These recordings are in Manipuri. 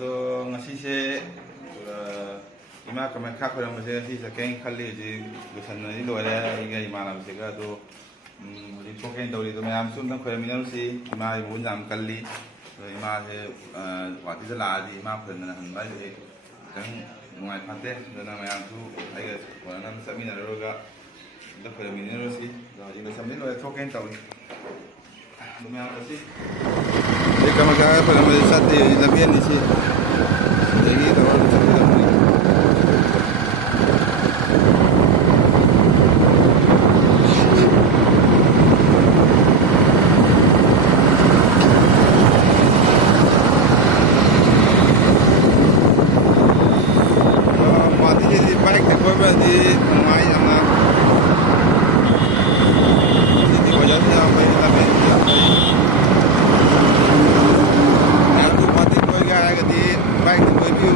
ꯑꯗꯣ ꯉꯁꯤꯁꯦ ꯏꯃꯥ ꯀꯃꯥꯏꯈꯥ ꯈꯣꯏꯔꯝꯕꯁꯦ ꯉꯁꯤ ꯆꯠꯀꯦꯅ ꯈꯜꯂꯤ ꯍꯧꯖꯤꯛ ꯂꯣꯏꯁꯟꯕꯗꯤ ꯂꯣꯏꯔꯦ ꯑꯩꯒ ꯏꯃꯥꯟꯅꯕꯁꯤꯒ ꯑꯗꯣ ꯍꯧꯖꯤꯛ ꯊꯣꯛꯀꯦꯅ ꯇꯧꯔꯤ ꯑꯗꯣ ꯃꯌꯥꯝꯁꯨ ꯑꯝꯇꯪ ꯈꯣꯏꯔꯝꯃꯤꯟꯅꯔꯨꯁꯤ ꯏꯃꯥꯒꯤ ꯃꯒꯨꯟ ꯌꯥꯝ ꯀꯜꯂꯤ ꯑꯗꯣ ꯏꯃꯥꯁꯦ ꯒꯨꯍꯥꯇꯤꯗ ꯂꯥꯛꯑꯗꯤ ꯏꯃꯥ ꯈꯣꯏꯔꯝꯗꯅ ꯍꯟꯕ ꯍꯥꯏꯁꯦ ꯈꯤꯇꯪ ꯅꯨꯡꯉꯥꯏ ꯐꯠꯇꯦ ꯑꯗꯨꯅ ꯃꯌꯥꯝꯁꯨ ꯑꯩꯒ ꯈꯣꯏꯔꯝꯅꯕ ꯆꯠꯃꯤꯟꯅꯔꯨꯔꯒ ꯑꯝꯇ ꯈꯣꯏꯔꯝꯃꯤꯟꯅꯔꯨꯁꯤ ꯑꯗꯣ ꯍꯧꯖꯤꯛ ꯂꯣꯏꯁꯟꯕꯗꯤ ꯂꯣꯏꯔꯦ ꯊꯣꯛꯀꯦꯅ ꯇꯧꯔꯤ ꯑꯗꯣ ꯃꯌꯥꯝ ꯆꯠꯁꯤ ꯑꯩ ꯀꯃꯥꯏꯈꯥ ꯈꯣꯏꯔꯝꯕꯁꯦ ꯆꯠꯇꯦ ꯍꯧꯖꯤꯛ ꯂꯝꯕꯦꯟꯅꯤꯁꯤ ꯑꯗꯒꯤ ꯇꯧꯔꯒ ꯆꯠꯀꯗꯕꯅꯤ ꯒꯨꯍꯥꯇꯤꯁꯤꯗꯤ ꯕꯥꯏꯛꯇ ꯀꯣꯏꯕꯗꯤ ꯅꯨꯡꯉꯥꯏ ꯌꯥꯝꯅ ꯁꯤꯗꯤ ꯋꯦꯗꯔꯁꯨ ꯌꯥꯝ ꯐꯩ ꯂꯝꯕꯦꯟꯁꯨ ꯌꯥꯝ ꯐꯩ ꯃꯌꯥꯝꯁꯨ ꯒꯨꯍꯥꯇꯤ ꯀꯣꯏꯒꯦ ꯍꯥꯏꯔꯒꯗꯤ ꯕꯥꯏꯛꯇ ꯀꯣꯏꯕꯤꯌꯨ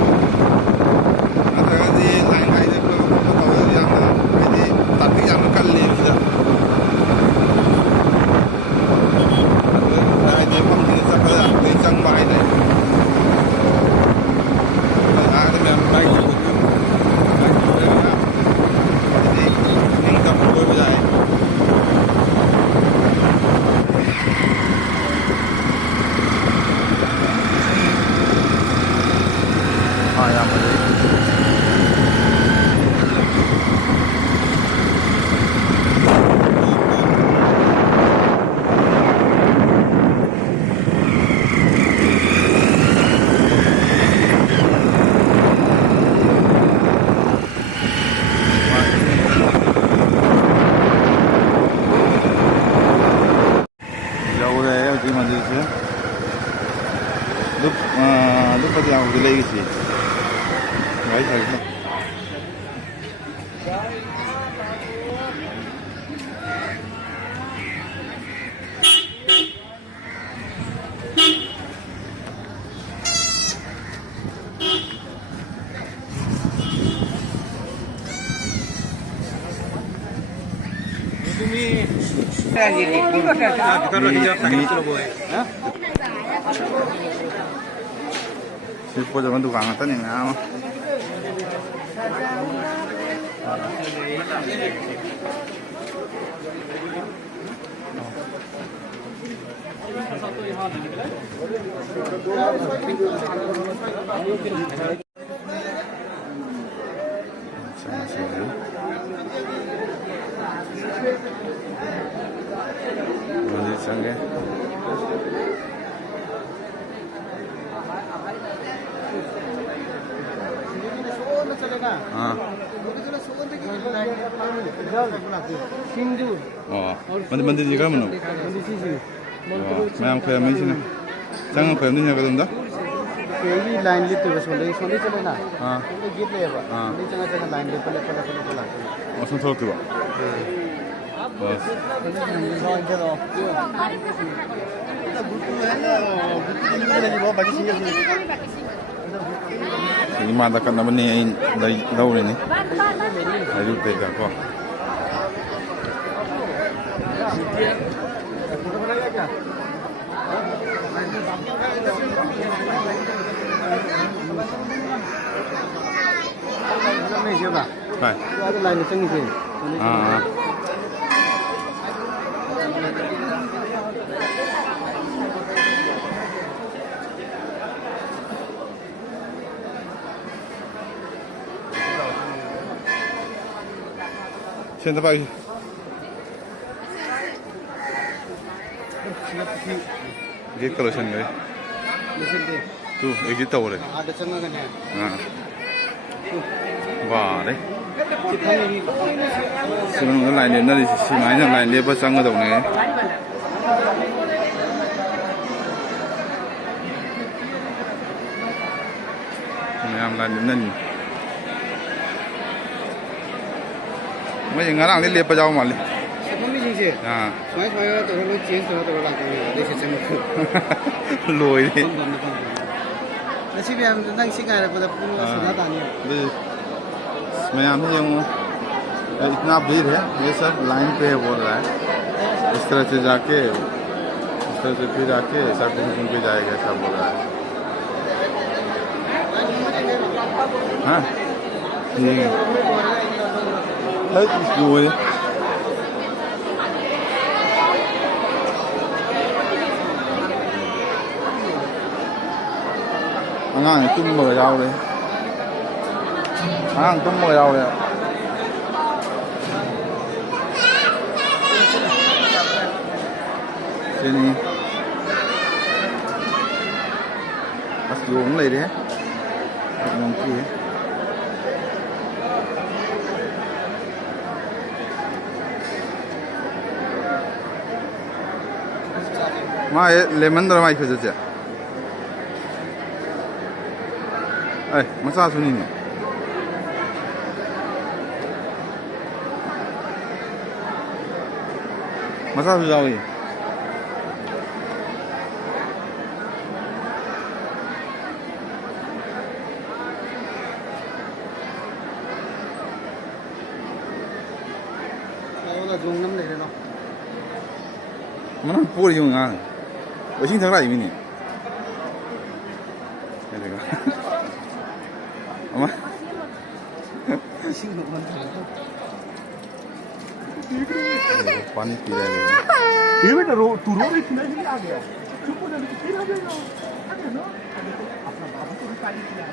ꯅꯠꯇ꯭ꯔꯒꯗꯤ ꯂꯥꯏꯟ ꯒꯥꯔꯤꯗ ꯀꯣꯏꯕ ꯈꯣꯠꯄ ꯇꯧꯕꯗ ꯌꯥꯝꯅ ꯍꯥꯏꯗꯤ ꯇ꯭ꯔꯥꯐꯤꯛ ꯌꯥꯝꯅ ꯀꯜꯂꯦꯕ ꯁꯤꯗ ꯍꯥꯏꯗꯤ ꯃꯐꯝꯁꯤꯗ ꯆꯠꯄꯗ ꯌꯥꯝ ꯀꯨꯏꯅ ꯆꯪꯕ ꯍꯥꯏꯇꯥꯔꯦ ꯌꯥꯔꯒꯗꯤ ꯃꯌꯥꯝ ꯕꯥꯏꯛꯇ ꯀꯣꯏꯕꯤꯌꯨ ꯕꯥꯏꯛꯇ ꯀꯣꯏꯔꯒ ꯍꯥꯏꯗꯤ ꯏꯪ ꯇꯞꯅ ꯀꯣꯏꯕ ꯌꯥꯏ ꯌꯥꯝ ꯐꯖꯩ ꯌꯧꯔꯦ ꯍꯧꯖꯤꯛ ꯃꯟꯗꯤꯔꯁꯦ ꯂꯨꯞꯄꯗꯤ ꯌꯥꯎꯗꯤ ꯂꯩꯔꯤꯁꯤ ꯒꯥꯔꯤ ꯁꯥꯔꯚꯤꯁ ꯁꯤ ꯄꯣꯠ ꯌꯣꯟꯕ ꯗꯨꯀꯥꯟ ꯉꯥꯛꯇꯅꯤ ꯃꯌꯥꯝ ꯑꯃ चंगे हाँ मंदिर जी कम मैम खोया मैं चंग खोया नहीं है कदम दा लाइन लेते हुए सोले सोले चले ना हाँ गिर ले अब नहीं चंगा चंगा लाइन ले पले पले पले पले मौसम थोड़ा क्यों बस ini mata kan apa nih dari laut ini dari utara kok Baik. Ada lain cengi sih. Senta pagi. Gate kalau sana ni. Tu, exit tahu le. Ada cengi kan ya. Wah, deh. Sebenarnya lain dia nanti si mana lain dia pas sangat tahu ni. Yang lain nanti. Macam ngarang ni lepas jauh malah. Siapa ni sih? Ah. Saya tu orang jenis tu orang lagi. Dia cengi. Loi ni. Nasib yang nang singgah pada pulau sana tanya. मैं यहाँ पे इतना भीड़ है ये सब लाइन पे बोल रहा है इस तरह से जाके इस तरह से फिर आके ऐसा घूम घूम के जाएगा ऐसा बोल रहा है हाँ ठीक है hết vui ăn tung bờ rau đi ăn tung bờ rau đi sini pas uống này đấy ngon kia 마 레몬 들어가 있어졌지. 에이, 마사 손이네. 마사 주자위. Là dùng năm này nó. Mà nó bùi dùng à? Ở trên thằng này mình nhỉ? Đây này các ông á. Quán kỳ đây này. ये बेटा तू रो रही थी ना इसलिए आ गया चुप हो जा फिर आ जाएगा आ गया ना अपना बाबू को भी पानी पिला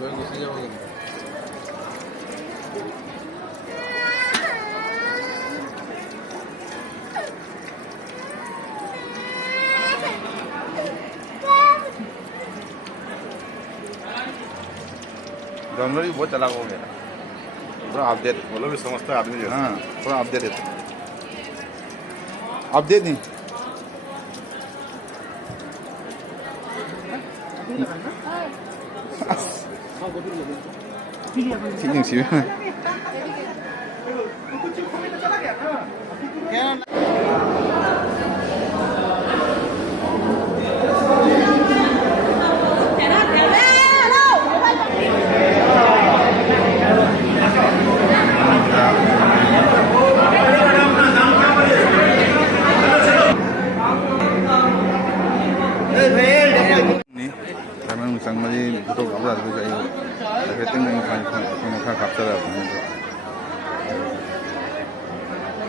Rồi cô sẽ vô rồi. जानवर भी बहुत चालाक हो गया पूरा अपडेट वो लोग भी समझता है आदमी जैसा हाँ पूरा अपडेट है अपडेट नहीं ठीक नहीं सी 상마지 구독 아무도 안 되죠 이거 이렇게 땡땡이 가 갑자라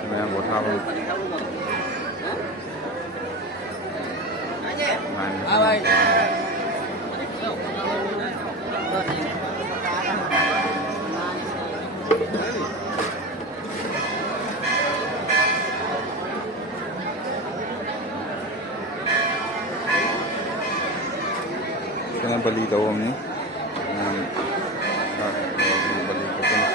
그냥 못 하고 kena beli tahu om ni beli potong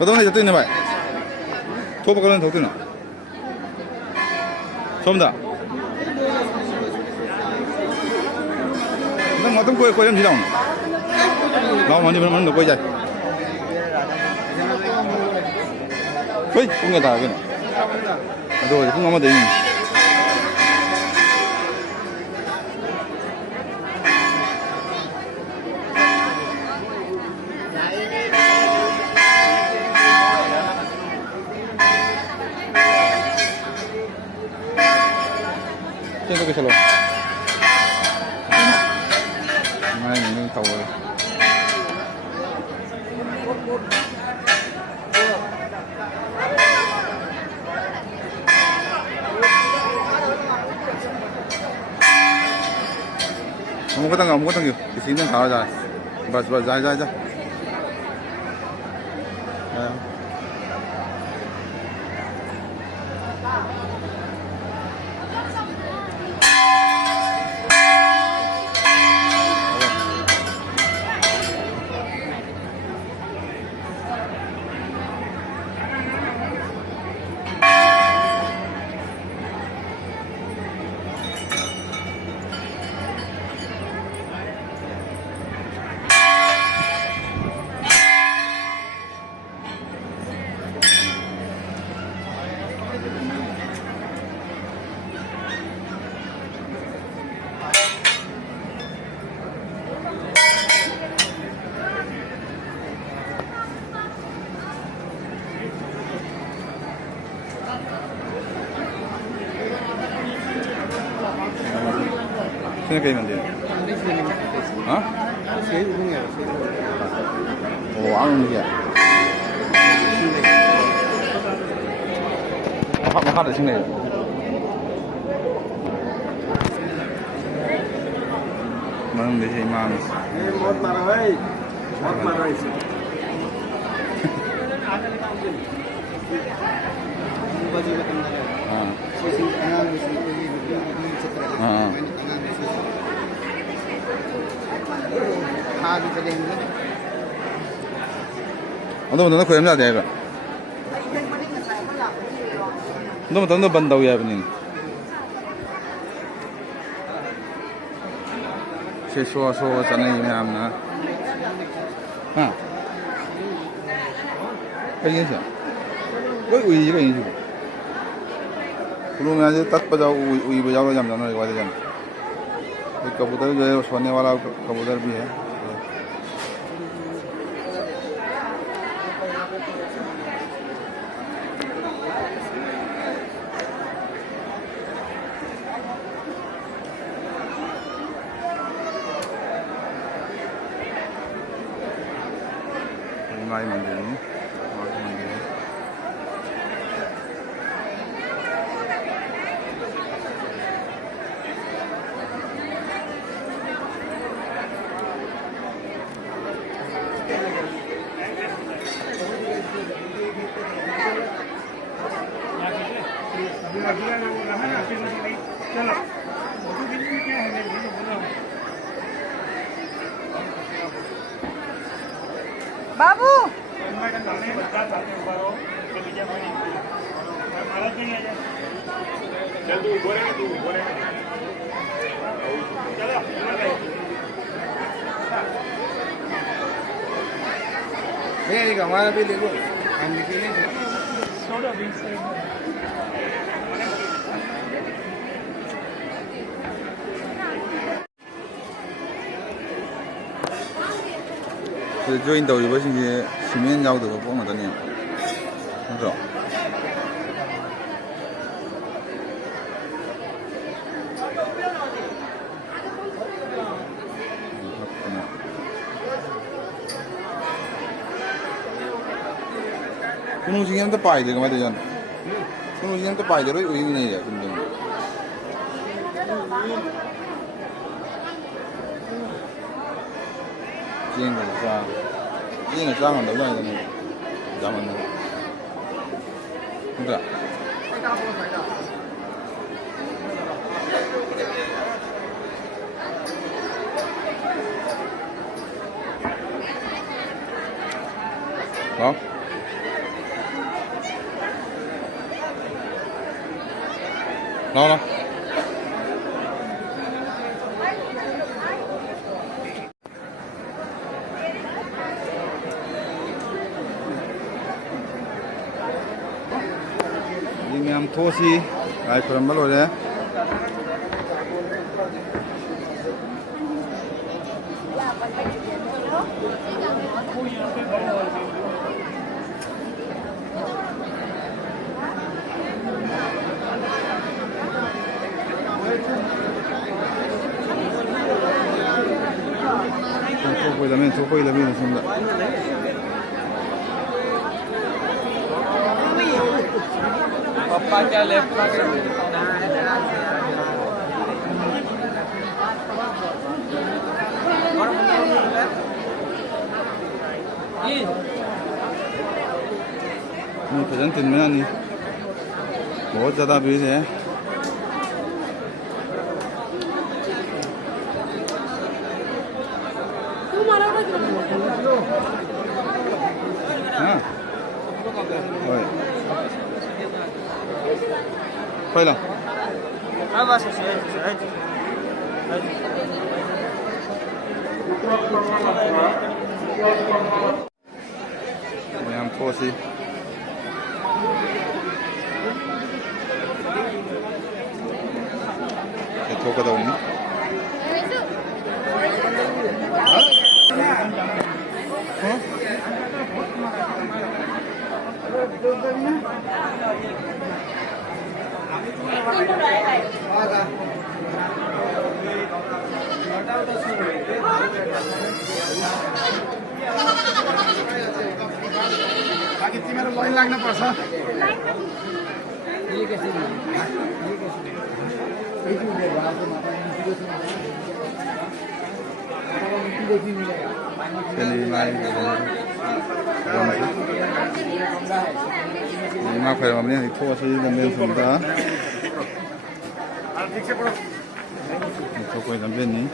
potong ni jatuh ni baik coba kalau tahu tu nak coba dah nang matang kau yang hilang nó mà đi mình được quay chạy ơi không nghe ta cái này rồi không ngon mà đi trên cái salon mai mình tàu rồi không có tăng nhiều cái xin nó tháo ra bật ra Sini kay mandir. Ha? Oh, ang niya. Mahal sing này. Mang đi hay mang. बहुत मारा भाई, बहुत मारा इसे. बाजी का तंगा है. हाँ. इसी अनाम में से ये चित्र. हाँ. आगे चलेंगे. Ano mo na ko yamla dega. Ano mo tanda bandaw ya benin. Se so sanay ni amna. Ha. Kayin siya. Ui cái gì chứ? Lúc này tắt bây giờ ui bây giờ nó jam nó gọi là jam. एक कबूतर जो है सोने वाला कबूतर भी है. माई मंदिर में मंदिर है. बाबू ये हमारा भी देखो. हम निकले. 그 join tꯧꯔꯤꯕꯁꯤꯡꯁꯦ 시멘 야ꯎꯗꯕ ꯄꯣꯠ ꯉꯥꯛꯇꯅꯦ. ꯅꯠꯇ꯭ꯔꯣ? 손흥민이 한테 빠야 돼, 그만 되잖아. 손흥민이 한테 빠야 되로 의미네, 근데. 지금 자, 지금 장은 너무 많이 되는 거. 장은 너. 그러니까. 어? 나와라. 이면 도시 아이 그런 말로 해. Toko ilamin sunda. पापा क्या लेफ्ट भजन दिन में नहीं बहुत ज़्यादा भीड़ है. हाँ पहला मैं थोसी थोकदौनी बाकी तिम्रो लाइन लाग्न पर्छ मा खैर हमने थोड़ा सा लंबे सुनता ठीक से पढ़ो तो कोई लंबे नहीं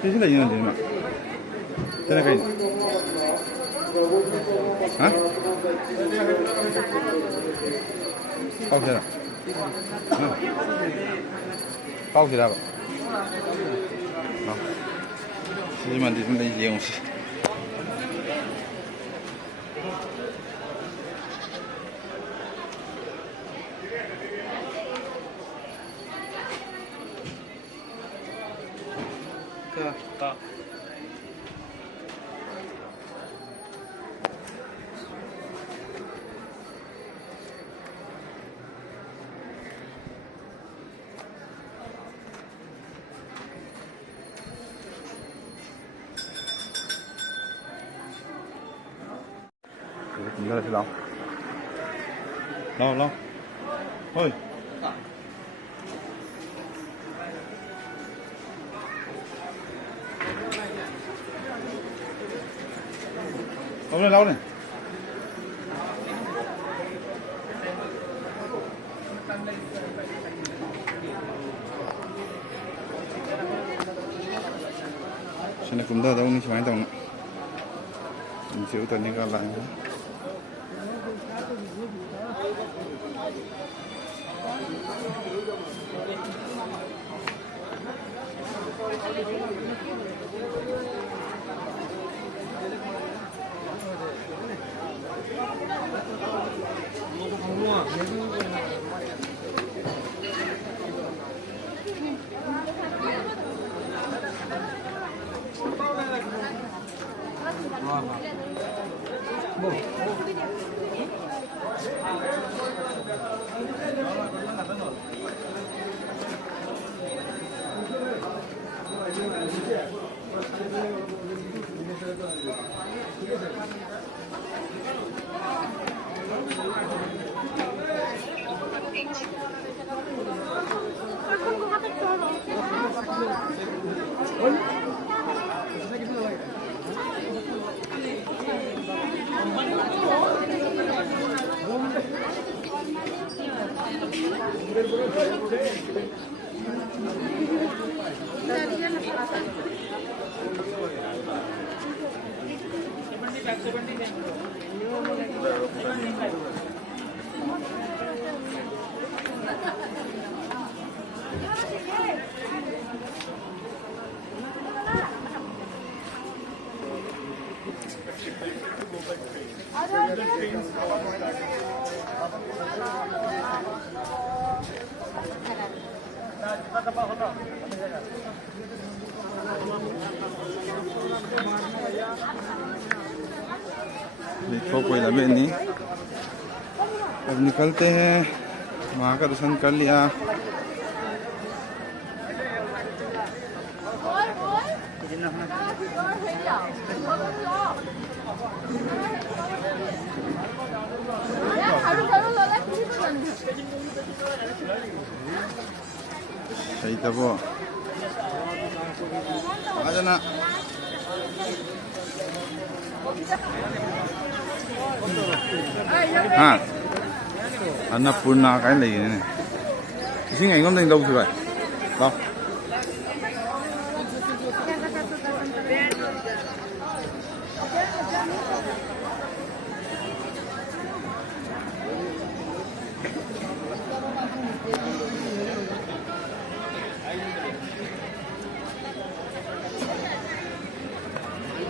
किसी लगी ना दिन में तेरा कहीं हाँ bao giờ bao giờ đâu nhưng mà thì chúng ta dùng nhìn ra đâu lo thôi ông này lâu này xin cùng tôi đâu như thế này mình chịu tận những cái lại देखो कोई लंबे नहीं अब निकलते हैं वहाँ का दर्शन कर लिया सही था वो आ जाना हाँ Annapurna cái này này xin ngày hôm nay đâu rồi đâu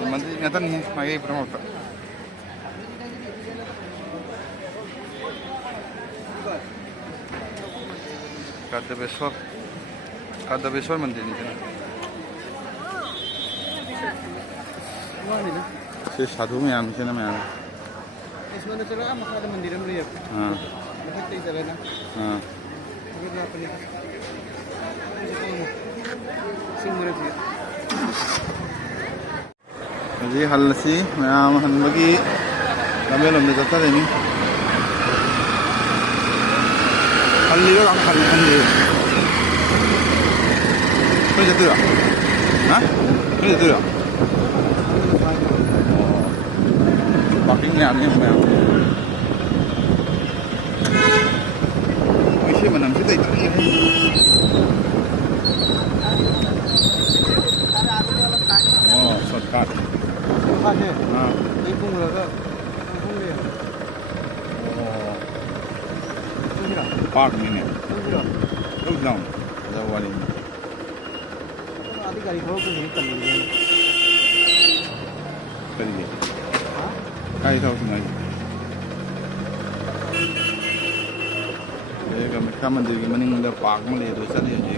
मंदिर nyata nih lagi promotor Kadabeswar मंदिर nih Wani na. ꯁꯤ ꯁꯥꯙꯨ ꯃꯌꯥꯝꯁꯤꯅ ꯃꯌꯥꯝ Ismana chala makada mandiram riya. Bakit tayo na. Bakit na pala. Sumura siya. ꯍꯧꯖꯤꯛ ꯍꯜꯂꯁꯤ ꯃꯌꯥꯝ ꯍꯟꯕꯒꯤ ꯂꯝꯕꯦꯜꯂꯣꯝꯗ ꯆꯠꯊꯔꯤꯅꯤ ꯍꯜꯂꯤꯔꯣ ꯍꯜꯂꯤ ꯑꯩꯈꯣꯏ ꯆꯠꯇꯣꯏꯔꯣ ꯑꯩꯈꯣꯏ ꯆꯠꯇꯣꯏꯔꯣ ꯄꯥꯔꯀꯤꯡ ꯃꯌꯥꯝꯅꯤ ꯃꯌꯥꯝ ꯃꯣꯏꯁꯤ ꯃꯅꯝꯁꯤ ꯂꯩꯇ꯭ꯔꯦ ꯑꯣ ꯁꯣꯔꯠꯀꯥꯠ Bakit? Ipong wala ka. Ipong riya. Sumira. पार्कनिने Sumira. एकदम जवारी आधी गाड़ी खरोच नहीं कर ली है. करिए हाँ? काय थाव सुनाई ये का मंदिर की मनिंग पार्क में ले दो चले जी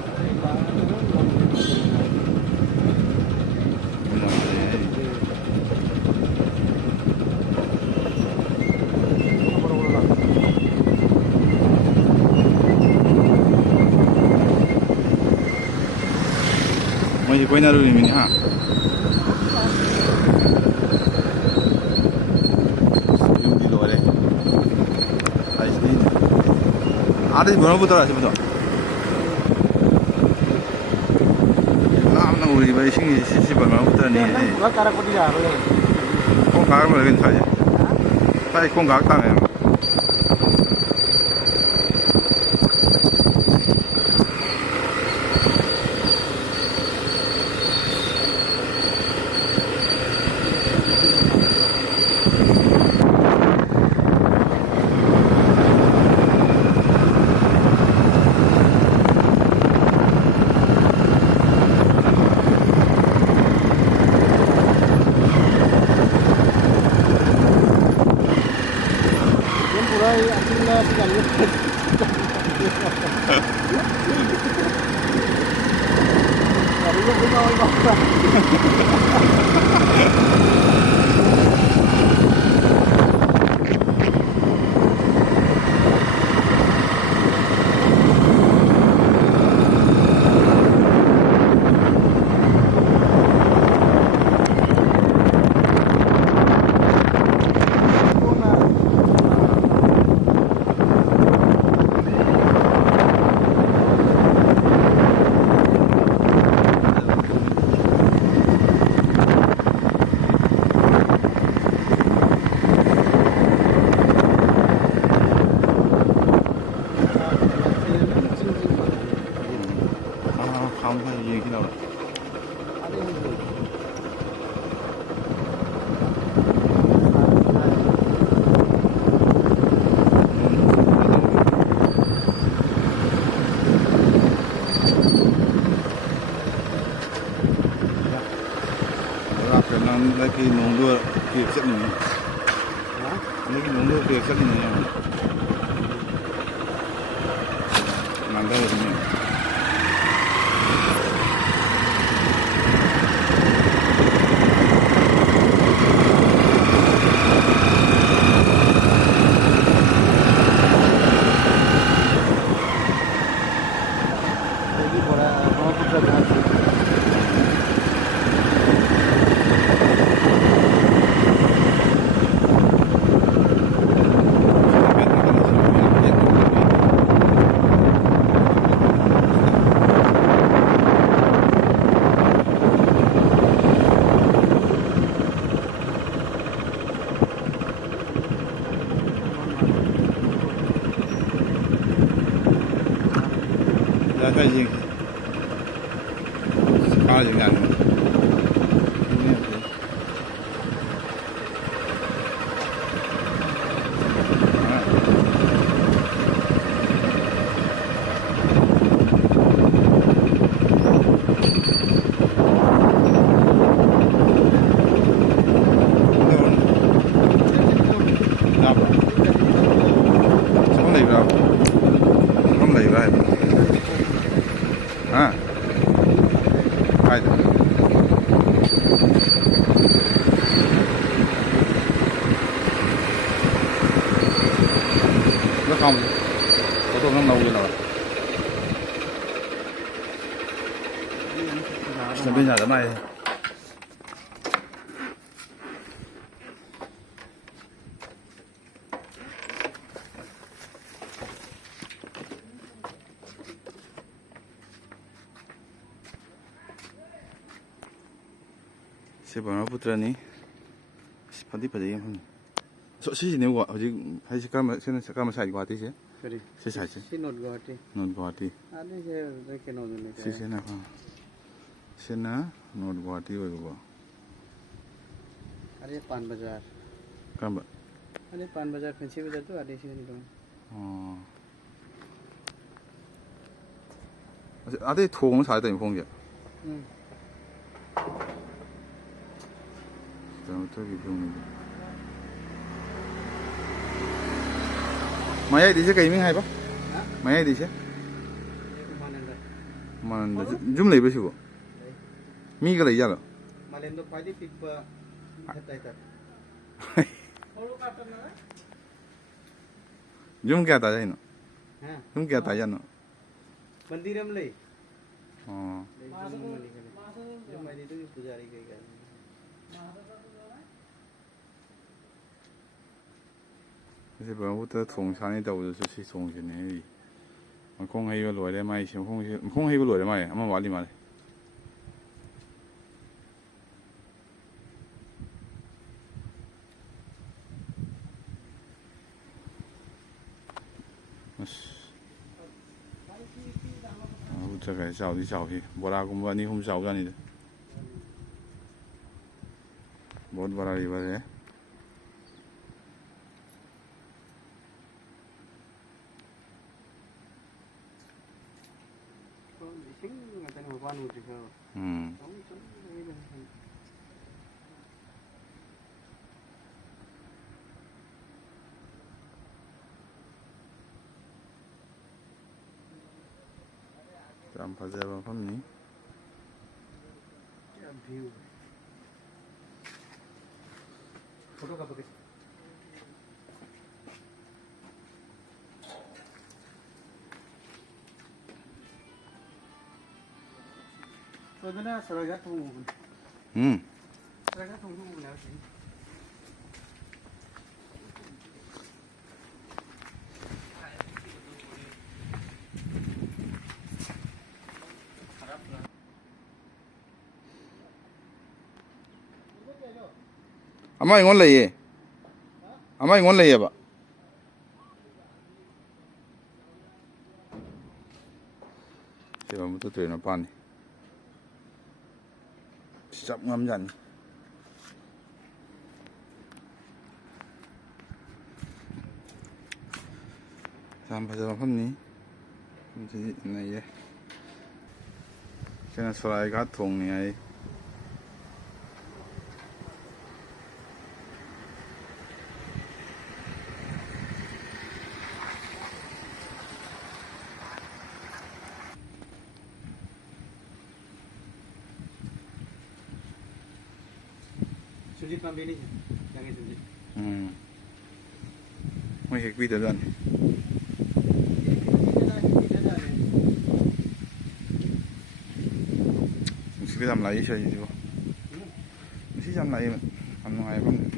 मुझे कोई ना रूली मिनी हाँ यूडी लोरे आइसली आधे बनो बुतरा से बुतो नाम ना उरी भाई सिंगी बनो बुतरा नहीं है Wala cara ko diya. कौन कार में लगे था ये भाई कौन कार था मैं cái nông đua việc rất nhiều mấy cái nông đua việc rất nhiều làm đây thì nhiều cái gì có gì gần हाँ, ꯂꯥꯞꯇꯣꯞ ꯅꯪ ꯂꯧꯒꯦꯅꯕ ꯂꯝꯕꯤ ꯅꯥꯗ ꯃꯥꯏ ꯁꯤ ꯕ꯭ꯔꯍ꯭ꯃꯄꯨꯇ꯭ꯔꯅꯤ ꯐꯗꯤ ꯐꯖꯩ ꯃꯐꯝꯅꯤ ꯁꯤꯁꯤꯅꯦ ꯍꯧꯖꯤꯛ ꯍꯥꯏꯁꯤ ꯀꯔꯝꯕ ꯁꯥꯏꯠ ꯒꯨꯍꯥꯇꯤꯁꯦ Kari. ꯁꯤ ꯁꯥꯏꯠꯁꯦ Si North Guwahati. North Guwahati Adi se keno dune. ꯁꯤꯅ ꯅꯣꯔꯠ ꯒꯨꯍꯥꯇꯤ ꯑꯣꯏꯕꯀꯣ Adi Pan Bazar. ꯀꯔꯝꯕ Adi Pan Bazar Fancy Bazar tu adi sini dong. ꯑꯗꯩ ꯊꯣꯡ ꯁꯥꯏ ꯇꯧꯔꯤ ꯃꯐꯝꯁꯦ ꯀꯩꯅꯣꯇꯧꯒꯤ ꯐꯤꯕꯝꯅꯤꯗ ꯃꯌꯥꯏꯗꯤꯁꯦ ꯀꯩ ꯃꯤꯡ ꯍꯥꯏꯕ ꯃꯌꯥꯏꯗꯤꯁꯦ Mananda. ꯃꯥꯅꯟꯗ ꯌꯨꯝ ꯂꯩꯕ ꯁꯤꯕꯣ ꯃꯤꯒ ꯂꯩ ꯖꯥꯠꯂꯣ Malendo padi pikpa hatai ta. ꯌꯨꯝ ꯀꯌꯥ ꯇꯥꯖꯩꯅꯣ Ha. ꯌꯨꯝ ꯀꯌꯥ ꯇꯥꯖꯥꯠꯅꯣ Mandiram lei. ꯑꯣ Jum mali tu pujari kai kai. ꯁꯤ ꯕ꯭ꯔꯍ꯭ꯃꯄꯨꯇ꯭ꯔ ꯊꯣꯡ ꯁꯥꯅꯤ ꯇꯧꯕꯗꯁꯨ ꯁꯤ ꯊꯣꯡꯁꯤꯅꯦ ꯑꯩ ꯃꯈꯣꯡ ꯍꯩꯕ ꯂꯣꯏꯔꯦ ꯃꯥꯏꯁꯤ ꯃꯈꯣꯡ ꯍꯩꯕ ꯂꯣꯏꯔꯦ ꯃꯥꯏ ꯑꯃ ꯋꯥꯠꯂꯤ ꯃꯥꯜꯂꯦ ꯑꯁ ꯕ꯭ꯔꯍ꯭ꯃꯄꯨꯇ꯭ꯔ ꯆꯥꯎꯗꯤ ꯆꯥꯎꯏ ꯕꯣꯔꯥꯒꯨꯝꯕ 2-3 ꯆꯥꯎꯖꯥꯠꯅꯤꯗ बहुत बड़ा रिवर है Sing ngatan mapan uti ko. ꯌꯥꯝ ꯐꯖꯕ ꯃꯐꯝꯅꯤ View. Photo ka pagkat. So na saraga tumugun. Saraga tumugun na siya. ꯑꯃ ꯑꯩꯉꯣꯟ ꯂꯩꯌꯦ ꯑꯃ ꯑꯩꯉꯣꯟ ꯂꯩꯌꯦꯕ ꯁꯤ ꯕ꯭ꯔꯍ꯭ꯃꯄꯨꯇ꯭ꯔ ꯇꯨꯔꯦꯜ ꯃꯄꯥꯟꯅꯤ ꯆꯞ ꯉꯝꯖꯥꯠꯅꯤ ꯌꯥꯝ ꯐꯖꯕ ꯃꯐꯝꯅꯤ ꯃꯐꯝꯁꯤ ꯅꯩꯌꯦ ꯁꯤꯅ ꯁꯣꯔꯥꯏ ꯘꯥꯠ ꯊꯣꯡꯅꯤ ꯍꯥꯏ Sujit pambili siya. Langit sujit. ꯃꯣꯏ ꯍꯦꯛꯄꯤꯗꯖꯥꯠꯅꯤ ꯅꯨꯡꯁꯤꯠ ꯌꯥꯝ ꯂꯥꯛꯏ ꯁꯤꯁꯤꯕꯣ ꯅꯨꯡꯁꯤꯠ ꯌꯥꯝ ꯂꯥꯛꯏ ꯌꯥꯝ ꯅꯨꯡꯉꯥꯏꯕ ꯃꯐꯝꯅꯤ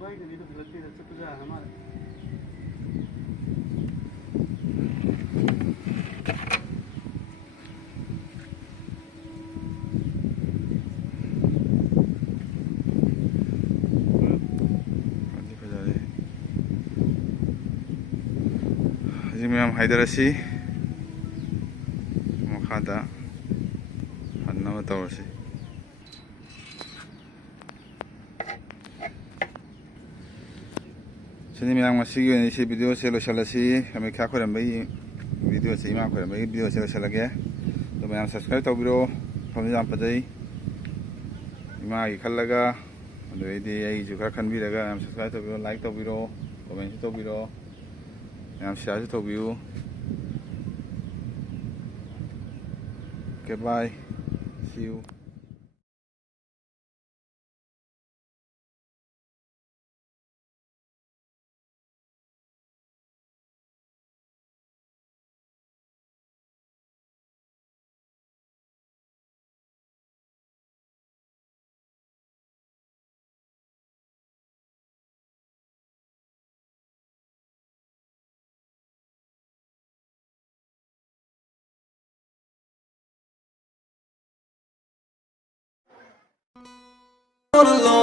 Baik, ini tu berarti dah setuju amal. ꯍꯧꯖꯤꯛ ꯃꯌꯥꯝ ꯍꯥꯏꯗꯔꯁꯤ ꯃꯈꯥꯗ ꯍꯟꯅꯕ ꯇꯧꯔꯁꯤ ꯁꯤꯅꯤ ꯃꯌꯥꯝ ꯉꯁꯤꯒꯤ ꯑꯣꯏꯅ ꯁꯤ ꯚꯤꯗꯤꯑꯣꯁꯦ ꯂꯣꯏꯁꯤꯜꯂꯁꯤ ꯀꯥꯃꯥꯈ꯭ꯌꯥ ꯈꯣꯏꯔꯝꯕꯒꯤ ꯚꯤꯗꯤꯑꯣꯁꯦ ꯏꯃꯥ ꯈꯣꯏꯔꯝꯕꯒꯤ ꯚꯤꯗꯤꯑꯣꯁꯦ ꯂꯣꯏꯁꯤꯜꯂꯒꯦ ꯑꯗꯣ ꯃꯌꯥꯝ ꯁꯕꯁꯀ꯭ꯔꯥꯏꯕ ꯇꯧꯕꯤꯔꯣ ꯃꯐꯝꯁꯦ ꯌꯥꯝ ꯐꯖꯩ ꯏꯃꯥꯒꯤ ꯈꯜꯂꯒ ꯑꯗꯨꯗꯩꯗꯤ ꯑꯩꯁꯨ ꯈꯔ ꯈꯟꯕꯤꯔꯒ ꯃꯌꯥꯝ ꯁꯕꯁꯀ꯭ꯔꯥꯏꯕ ꯇꯧꯕꯤꯔꯣ, ꯂꯥꯏꯛ ꯇꯧꯕꯤꯔꯣ, ꯀꯣꯃꯦꯟꯁꯨ ꯇꯧꯕꯤꯔꯣ, ꯃꯌꯥꯝ ꯁꯤꯌꯥꯔꯁꯨ ꯇꯧꯕꯤꯌꯨ. Okay, bye. See you. All alone.